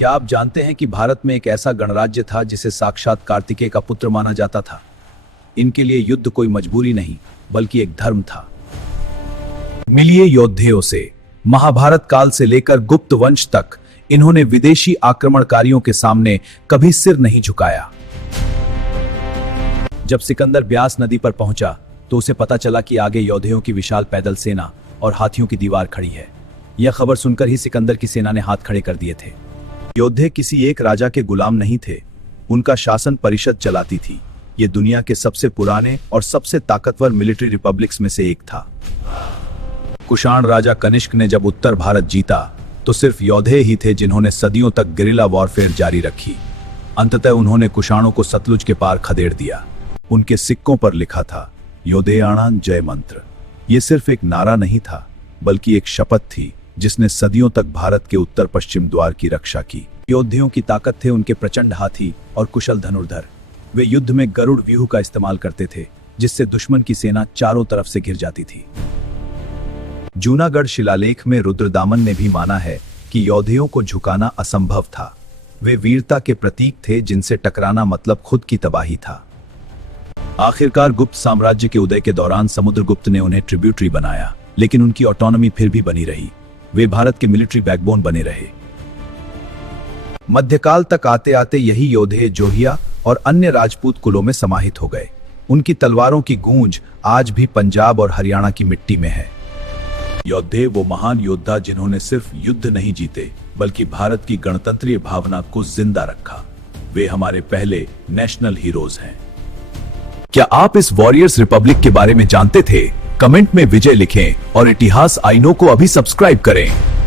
क्या आप जानते हैं कि भारत में एक ऐसा गणराज्य था जिसे साक्षात कार्तिकेय का पुत्र माना जाता था? इनके लिए युद्ध कोई मजबूरी नहीं, बल्कि एक धर्म था। मिलिए योद्धेयों से। महाभारत काल से लेकर गुप्त वंश तक इन्होंने विदेशी आक्रमणकारियों के सामने कभी सिर नहीं झुकाया। जब सिकंदर ब्यास नदी पर पहुंचा तो उसे पता चला कि आगे योद्धेयों की विशाल पैदल सेना और हाथियों की दीवार खड़ी है। यह खबर सुनकर ही सिकंदर की सेना ने हाथ खड़े कर दिए थे। योद्धे किसी एक राजा के गुलाम नहीं थे, उनका शासन परिषद चलाती थी। यह दुनिया के सबसे पुराने और सबसे ताकतवर मिलिट्री रिपब्लिक्स में से एक था। कुषाण राजा कनिष्क ने जब उत्तर भारत जीता तो सिर्फ योद्धे ही थे जिन्होंने सदियों तक गेरिल्ला वॉरफेयर जारी रखी। अंततः उन्होंने कुषाणों को सतलुज के पार खदेड़ दिया। उनके सिक्कों पर लिखा था योद्धेयाणां जय मंत्र। यह सिर्फ एक नारा नहीं था, बल्कि एक शपथ थी जिसने सदियों तक भारत के उत्तर पश्चिम द्वार की रक्षा की। योद्धियों की ताकत थे उनके प्रचंड हाथी और कुशल धनुर्धर। वे युद्ध में गरुड़ व्यूह का इस्तेमाल करते थे, जिससे दुश्मन की सेना चारों तरफ से घिर जाती थी। जूनागढ़ शिलालेख में रुद्रदामन ने भी माना है कि योद्धियों को झुकाना असंभव था। वे वीरता के प्रतीक थे जिनसे टकराना मतलब खुद की तबाही था। आखिरकार गुप्त साम्राज्य के उदय के दौरान समुद्रगुप्त ने उन्हें ट्रिब्यूटरी बनाया, लेकिन उनकी ऑटोनॉमी फिर भी बनी रही। वे भारत के मिलिट्री बैकबोन बने रहे। मध्यकाल तक आते आते यही योद्धे जोहिया और अन्य राजपूत कुलों में समाहित हो गए। उनकी तलवारों की गूंज आज भी पंजाब और हरियाणा की मिट्टी में है। योद्धे वो महान योद्धा जिन्होंने सिर्फ युद्ध नहीं जीते, बल्कि भारत की गणतंत्रीय भावना को जिंदा रखा। वे हमारे पहले नेशनल हीरोज हैं। क्या आप इस वॉरियर्स रिपब्लिक के बारे में जानते थे? कमेंट में विजय लिखें और इतिहास आईनो को अभी सब्सक्राइब करें।